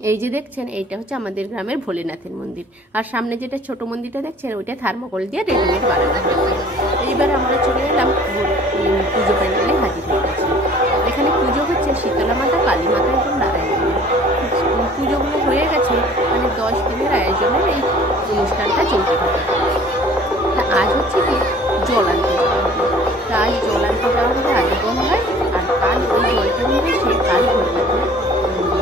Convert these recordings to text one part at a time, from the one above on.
এই যে দেখছেন এইটা হচ্ছে আমাদের গ্রামের ভোলেনাথের মন্দির, আর সামনে যেটা ছোট মন্দিরটা দেখছেন ওইটা থার্মোকল দিয়ে রেডিমেড বানানো হয়েছে। এইবার আমরা চলে এলাম পুজো প্যান্ডেলে হাজির হয়ে গেছি। এখানে পুজো হচ্ছে শীতলা মাতা, কালী মাতা এবং নারায়ণ। পুজোগুলো হয়ে গেছে, মানে 10 দিনের আয়োজনের এই অনুষ্ঠানটা চলতে থাকে। তা আজ হচ্ছে কি জল আনতে যাওয়া হবে। তা আজ জল আনতে যাওয়া হবে আজ গঙ্গায়, আর কাল ওই জলটা নিয়ে এসে কাল ভোলেনাথের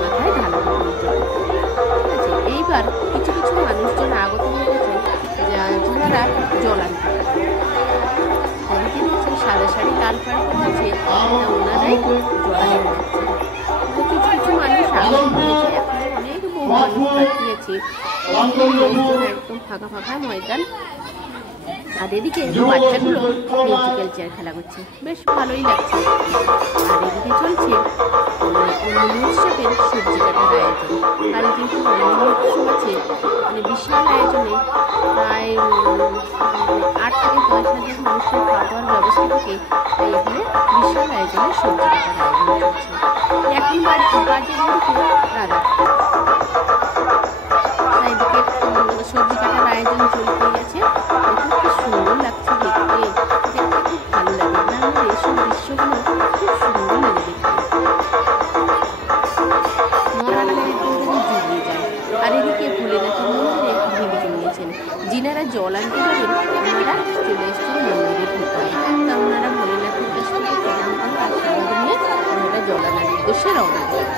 মাথায় ঢালা হবে জল। ঠিক আছে, এইবার কিছু কিছু মানুষজন আগত হয়ে গেছেন যারা জল আনতে পারে। অনেকে দেখছেন সাদা শাড়ি লাল পাড় পরেছে, ওনারাই জল আনতে যাচ্ছে। কিছু কিছু মানুষ আগত হয়েছে, এখন অনেক বহু মানুষ পাঠিয়েছে। একদম ফাঁকা ফাঁকা ময়দান, আর এদিকে বাচ্চাগুলো মিউজিক্যাল চেয়ার খেলা করছে, বেশ ভালোই লাগছে। আর এদিকে চলছে উৎসবের সবজি কাটার আয়োজন। আর যেহেতু উৎসব আছে, মানে বিশাল আয়োজনে প্রায় 8 থেকে 10 হাজার মানুষের খাওয়া দাওয়ার ব্যবস্থা থাকে। তাই এখানে বিশাল আয়োজনে সবজি কাটার আয়োজন চলছে। এখন বাজে রাধা, তাই এদিকে সবজি কাটার আয়োজন চলতে গেছে। খুব সুন্দর লাগছে দেখতে, খুব ভালো লাগে। গ্রামের এইসব দৃশ্যগুলো খুব সুন্দর লাগে দেখতে, মন জুড়িয়ে যায়। আর এদিকে ভোলেনাথের মন্দিরে ভিড় জমিয়েছেন। যিনারা জল আনতে পারেন ওনারা চলে এসছেন মন্দিরের ভিতরে। তা ওনারা ভোলেনাথের কাছ থেকে প্রণাম করে আশীর্বাদ নিয়ে ওনারা জল আনার উদ্দেশ্যে রওনা দেন।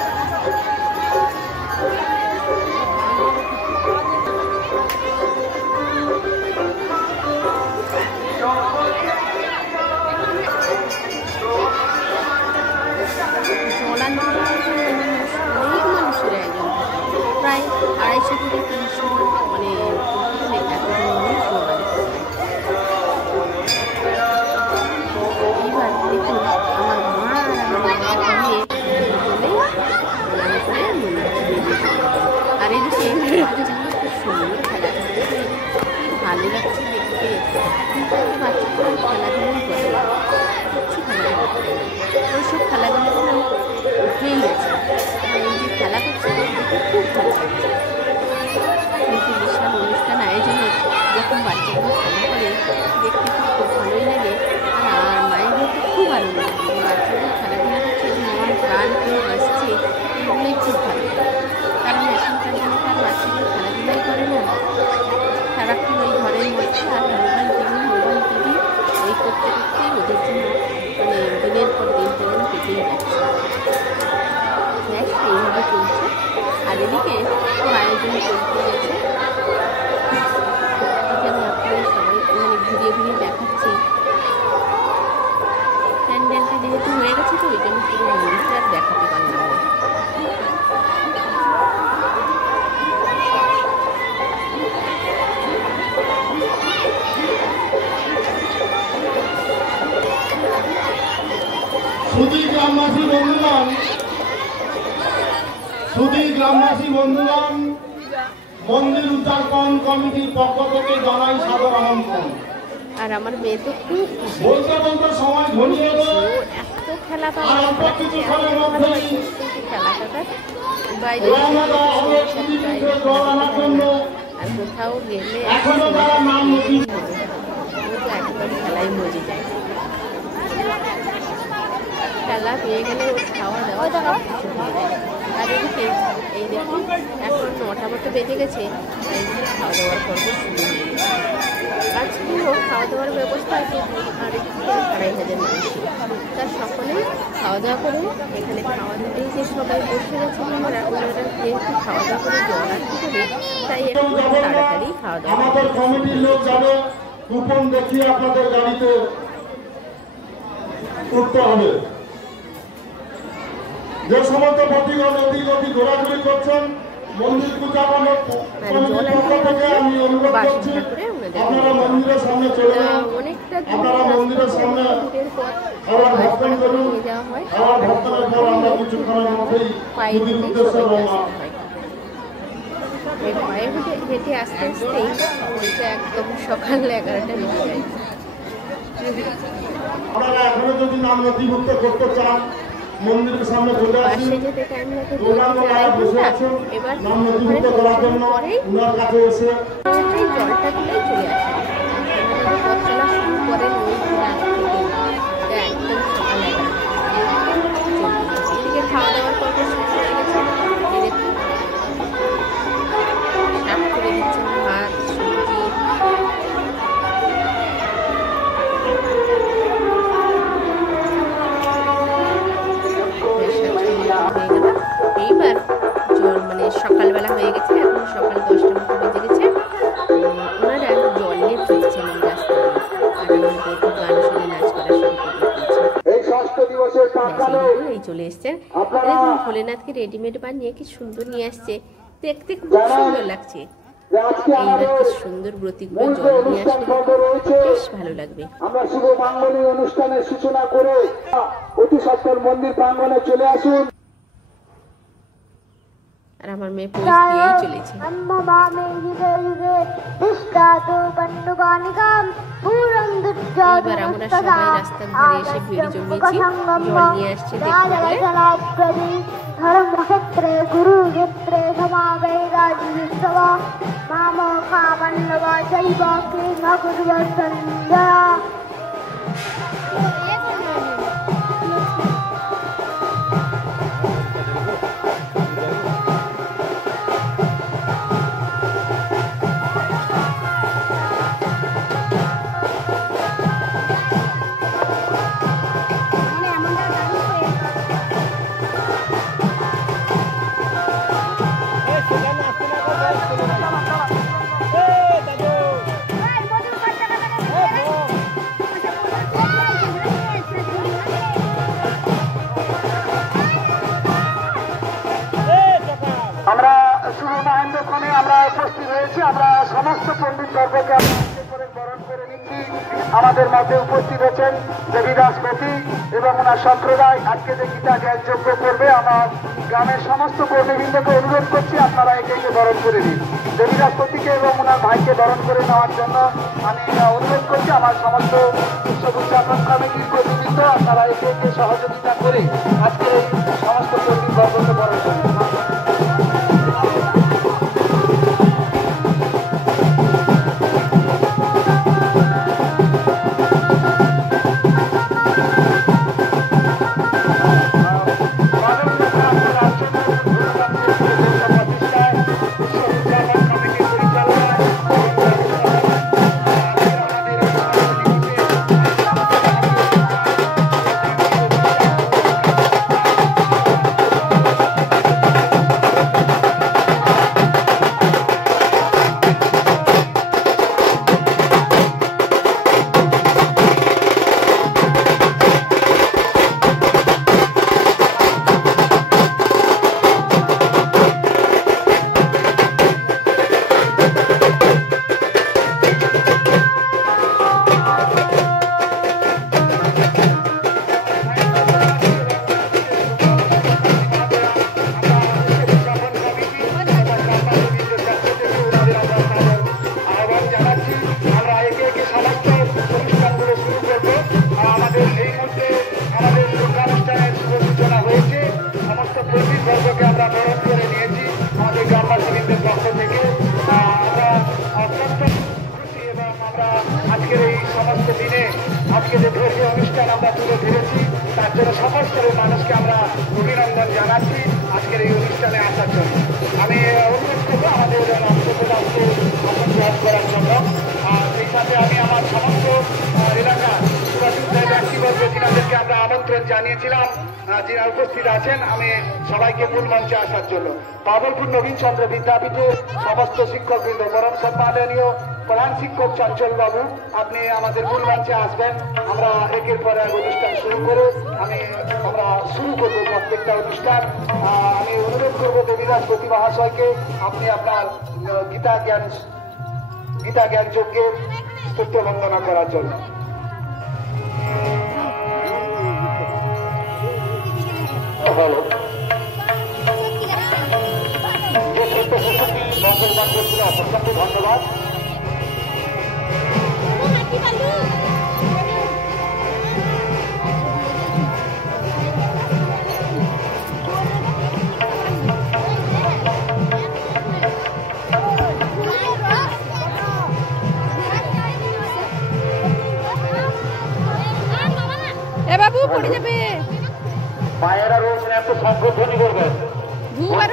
অনেক মানুষের আয়োজন থাকে, প্রায় 250 থেকে 300, মানে এতজন মানুষ জল আনতে পারে। এইবার দেখুন আমার মা আর আমার নিয়ে আর এদিকে বাচ্চাগুলো খুব সুন্দর খেলা করছে, ভালো লাগছে দেখতে। বাচ্চাগুলো খেলাধুলোই করে, কিচ্ছু খেলা করতে ওইসব খেলাধুলো উঠেই গেছে। এই যে খেলা করছে দেখতে খুব ভালো লাগছে। কিন্তু বিশাল অনুষ্ঠান আয়োজনে যখন বাচ্চাগুলো খেলা করে দেখতে খুব ভালোই লাগে, আর মায়েদেরকে খুব আনন্দ লাগে। বাচ্চাগুলো খেলাধুলা করছে, মন প্রাণ কেউ আসছে, এগুলোই খুব ভালো লাগে। কারণ এখনকার দিনে তার বাচ্চাগুলো খেলাধুলাই করে না, সারাক্ষণ ওই ঘরের মধ্যে আর মোবাইল টিভি এই করতে করতে ওদের জন্য মানে দিনের পর দিন যেমন কেটেই যাচ্ছে। এইভাবে চলছে। আর এদিকে আয়োজন চলতে গেছে, এখানে আপনারা সবাই মানে ঘুরিয়ে ঘুরিয়ে দেখাচ্ছি। প্যান্ডেলটা যেহেতু হয়ে গেছে তো ওই জন্য পুরো মন্দিরটা আর দেখাতে পারলাম না। গ্রামবাসী বন্ধুগণ, মন্দির উদ্যাপন কমিটির পক্ষ থেকে জানাই সাদর আমন্ত্রণ। আর আমার মেয়ে তো খুব বলতে বলতে সময় ঘনিয়ে এলো, এত খেলা আর অল্প কিছুক্ষণের মধ্যেই খেলাটা বাইরে জল আনার জন্য আর কোথাও গেলে এখনো তারা নাম নথি একদম খেলাই মজে যায়। খেলা পেয়ে গেলে ওর খাওয়া দাওয়া সব কিছু হয়ে যায়। আর এদিকে এই দেখুন এখন 9টা মতো বেজে গেছে, তাই খাওয়া দাওয়ার পর্ব শুরু হয়ে গেছে। আজ পুরো খাওয়া দাওয়ার ব্যবস্থা আছে। আর এদিকে 2,500 মানুষ, তার সকলেই খাওয়া দাওয়া করে এখানে খাওয়া দিতেই যে সবাই বসে গেছে। ওনারা যেহেতু খাওয়া দাওয়া করে জল আনতে পারে, তাই একটু তাড়াতাড়ি খাওয়া দাওয়া আমাদের কমিটির লোক যাবে, কুপন দেখিয়ে আপনাদের গাড়িতে উঠতে হবে। যে সমস্ত পথিগণ অতি ঘোরাঘুরি করছেন, মন্দির উদ্যাপনের কমিটির পক্ষ থেকে আমি অনুরোধ করছি আপনারা মন্দিরের সামনে চলে যান। আপনারা মন্দিরের সামনে খাবার ভক্ষণ করুন। খাবার ভক্ষণের পর আমরা কিছুক্ষণের মধ্যেই নদীর উদ্দেশ্যে রওনা। পায়ে হেঁটে আস্তে আস্তেই একদম সকাল 11টা বেজে যায়। আপনারা এখনো যদি নাম নথিভুক্ত করতে চান মন্দিরের সামনে চলে বাসে আসুন। যেতে টাইম লাগে 2 প্রধান থেকে মহারাজ 2.5 বসে ঘন্টা। আছেন এবার নাম ওখানে নথিভুক্ত করার জন্য পৌঁছানোর পরেই ওনার কাছে এসে সেই জলটা তুলেই চলে আসে। পথ চলা শুরু করেন ওই রাত থেকে, একদম সকাল 11টা। এদিকে খাওয়া দাওয়ার পর শুরু হয়ে গেছে। সাফ করে দিচ্ছেন ভাত, সবজি। এইবার মানে সকালবেলা হয়ে গেছে, এখন সকাল 10টা মতো বেজে গেছে। ওনারা জল নিয়ে ফিরছেন এই রাস্তা দিয়ে, আর আমার বন্ধু গান শুনে নাচ করা শুরু করে দিয়েছে। এই চলে এসছেন। দেখুন ভোলেনাথকে রেডিমেড বানিয়ে কি সুন্দর নিয়ে আসছে, দেখতে খুব সুন্দর লাগছে। এইবার কি সুন্দর ব্রতিগুলো জল নিয়ে আসলে বেশ ভালো লাগবে। আমরা শুভ মাঙ্গলিক অনুষ্ঠানের সূচনা করে অতি সত্তর মন্দির প্রাঙ্গণে চলে আসুন। আর আমার মেয়ে পোজ দিয়েই চলেছে। এইবার আমরা সবাই রাস্তার ধারে এসে ভিড় জমিয়েছি, জল নিয়ে আসছে দেখতে বলে। ধর্মক্ষেত্রে গুরুক্ষেত্রে সমাবেদাজিষ্ঠব মামকা বল্লভ জৈব কৃষ্ণ গুরুবর্ধনজয়া। আমরা শুভ মহেন্দ্রক্ষণে আমরা উপস্থিত হয়েছি। আমরা সমস্ত পণ্ডিত বর্গকে বরণ করে নিচ্ছি। আমাদের মধ্যে উপস্থিত হয়েছেন দেবীদাস পতি এবং ওনার সম্প্রদায় আজকে যে গীতা জ্ঞান যজ্ঞ করবে। আমার গ্রামের সমস্ত কর্মীবৃন্দকে অনুরোধ করছি আপনারা একে একে বরণ করে দিন। দেবীদাস পতিকে এবং ওনার ভাইকে বরণ করে নেওয়ার জন্য আমি অনুরোধ করছি। আমার সমস্ত উৎসব উদযাপন কমিটির কর্মীবৃন্দ আপনারা একে একে সহযোগিতা করে আজকে এই সমস্ত কর্মী বর্গকে বরণ করে দিন। আজকে যে ধর্মীয় অনুষ্ঠান আমরা তুলে ধরেছি তার জন্য সমস্ত মানুষকে আমরা অভিনন্দন জানাচ্ছি আজকের এই অনুষ্ঠানে আসার জন্য। আমি অনুরোধ করবো আমাদের রাষ্ট্রপ্রধানকে আসন গ্রহণ করার জন্য। আর সেই সাথে আমি আমার সমস্ত এলাকার ব্যক্তিবর্গ যিনাদেরকে আমরা আমন্ত্রণ জানিয়েছিলাম, যিনি উপস্থিত আছেন, আমি সবাইকে মূল মঞ্চে আসার জন্য। পাগলপুর নবীন চন্দ্র বিদ্যাপীঠের সমস্ত শিক্ষকবৃন্দ, পরম সম্মাননীয় প্রধান শিক্ষক চঞ্চল বাবু, আপনি আমাদের মূল মঞ্চে আসবেন। আমরা একের পর এক অনুষ্ঠান শুরু করে আমরা শুরু করবো প্রত্যেকটা অনুষ্ঠান। আমি অনুরোধ করবো দেবীদাস পতি মহাশয়কে আপনি আপনার গীতা জ্ঞান যজ্ঞের স্তোত্র বন্দনা করার জন্য। হ্যালো, যে সত্য শিশুটি মঙ্গলবার করছিল অসংখ্য ধন্যবাদ।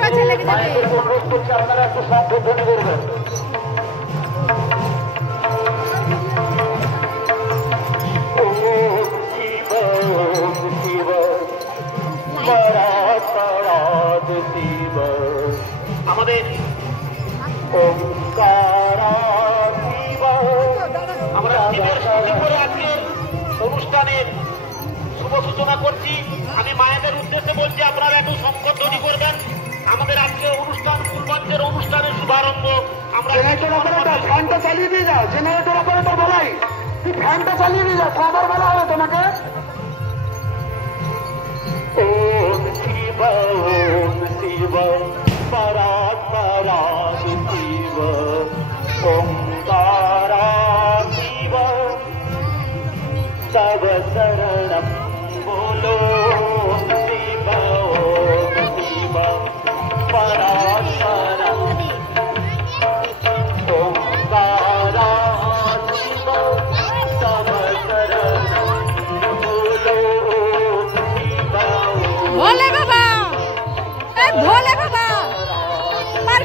কাছে লেগে যাবে। অনুরোধ করছি আপনারা একটু সংশোধনী করবেন। আমাদের আমরা শিবের স্মৃতি করে আজকের অনুষ্ঠানের শুভ সূচনা করছি। আমি মায়েদের উদ্দেশ্যে বলছি আপনারা একটু সংকটধ্বনি করবেন। আমাদের আজকে অনুষ্ঠান ফুলগঞ্জের অনুষ্ঠানের শুভারম্ভ। আমরা ফ্যানটা চালিয়ে দিয়ে যাও, জেনারেটর অপারেটর বলাই, তুই ফ্যানটা চালিয়ে দিয়ে যাও, কবার বলা হবে তোমাকে। ওম শিব ওম শিব পরাৎ পরাৎ শিব ওঙ্কারা শিব তব শরণম बोलो शिव ओम शिव परात् परम् ओंकारा शिव तव शरणं बोलो शिव भोले बाबा, भोले बाबा, पर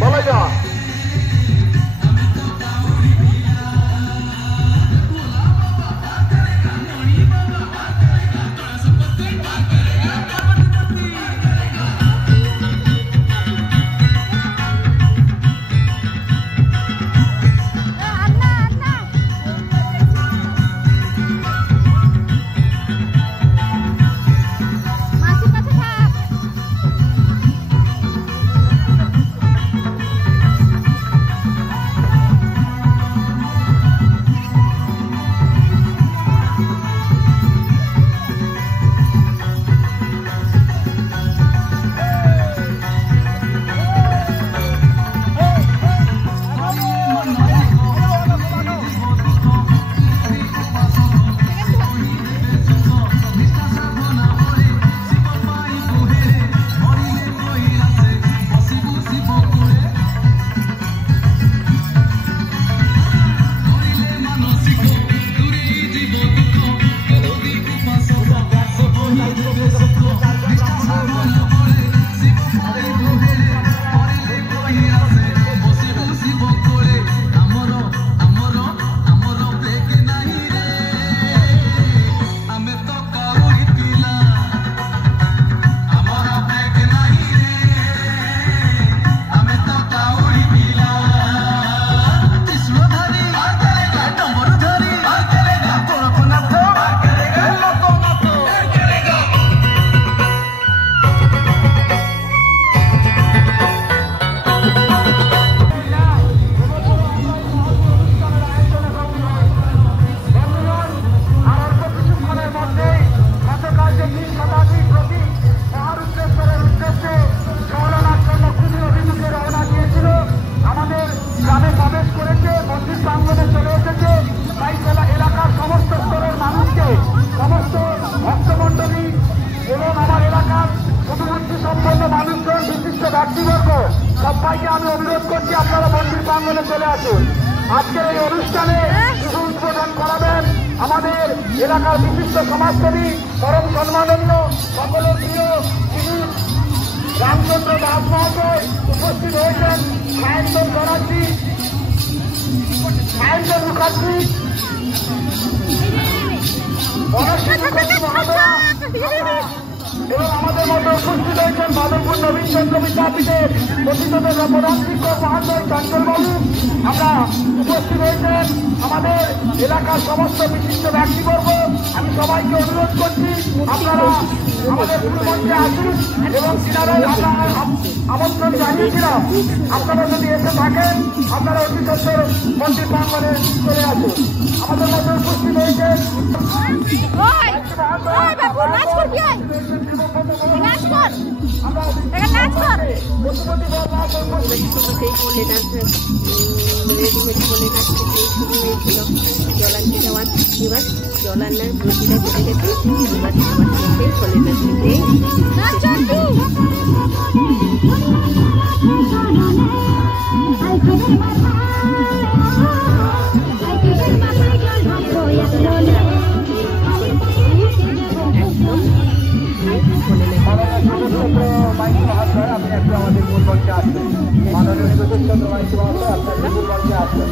বলা যা সবাইকে আমি অনুরোধ করছি আপনারা মন্দির প্রাঙ্গণে চলে আসুন। আজকের এই অনুষ্ঠানে শুভ উদ্বোধন করাবেন আমাদের এলাকার বিশিষ্ট সমাজসেবী পরম সম্মাননীয় সকলের প্রিয় শ্রী রামচন্দ্র দাস মহাশয় উপস্থিত হয়েছেন। সায়ন্তন ব্যানার্জি, সায়ন্তন মুখার্জি, এবং আমাদের মধ্যে উপস্থিত হয়েছেন মাধবপুর নবীন চন্দ্র বিদ্যাপীঠের প্রতিষ্ঠাতা প্রধান শিক্ষক মহাশয় চঞ্চলবাবু। আমরা উপস্থিত হয়েছেন আমাদের এলাকার সমস্ত বিশিষ্ট ব্যক্তিবর্গ। আমি সবাইকে অনুরোধ করছি আপনারা আমাদের মঞ্চে আসুন এবং কিনারায় আমন্ত্রণ জানিয়েছিলাম। আপনারা যদি এসে থাকেন আপনারা অতি সত্তর মন্দির প্রাঙ্গণে চলে আসুন। আমাদের মধ্যে উপস্থিত হয়েছেন জলান্নার প্রতিটা চলে গেছে। এবার ফলে আপনি একটু আমাদের মূল মঞ্চে আসবেন। মাননীয় চন্দ্র মাইতি মহাশয় আপনার মূল মঞ্চে আসবেন।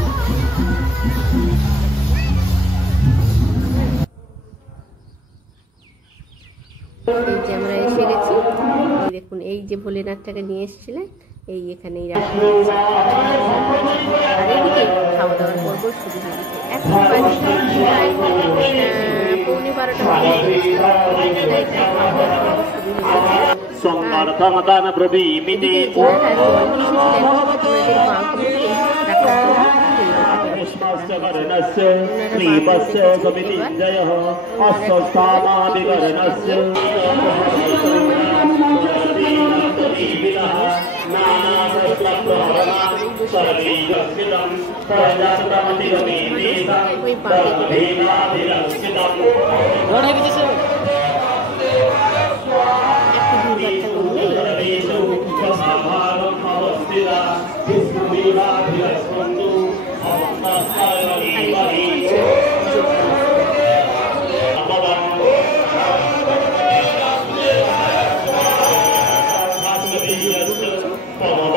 এই যে আমরা এসে গেছি। দেখুন এই যে ভোলেনাথটাকে নিয়ে এসেছিলেন এই এখানেই রাখা হয়েছে। আর এদিকে খাওয়া দাওয়ার পর্ব শুরু হয়ে গেছে। এখন বাজে প্রায়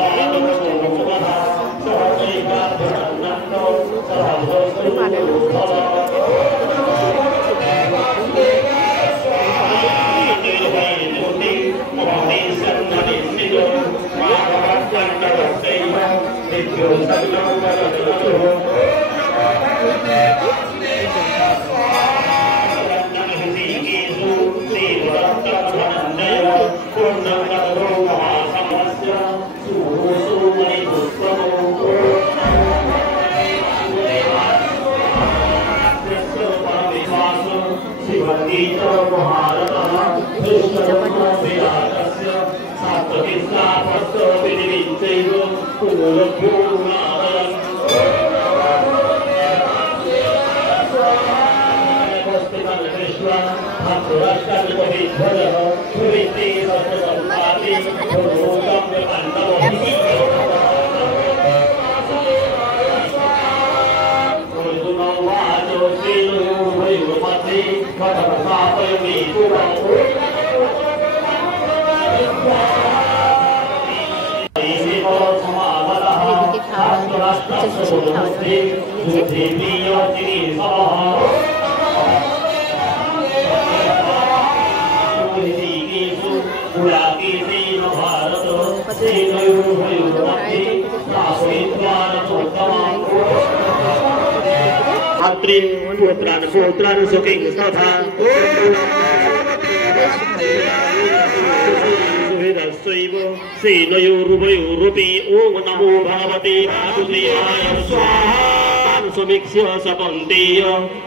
1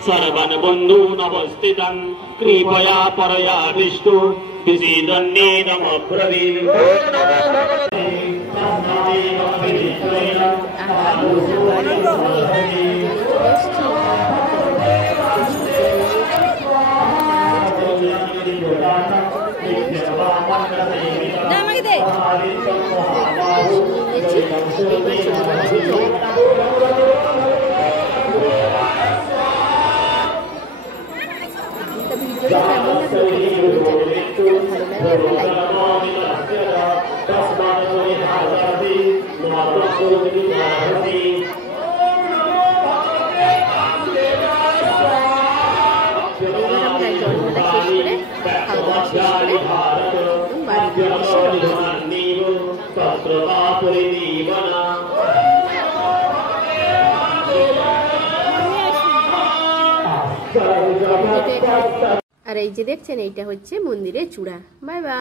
सर्वन बन्धूनवस्थितं कृपया परया विष्णु विषीदन्नेदमब्रवीत् আর এই যে দেখছেন এইটা হচ্ছে মন্দিরের চূড়া। Bye bye.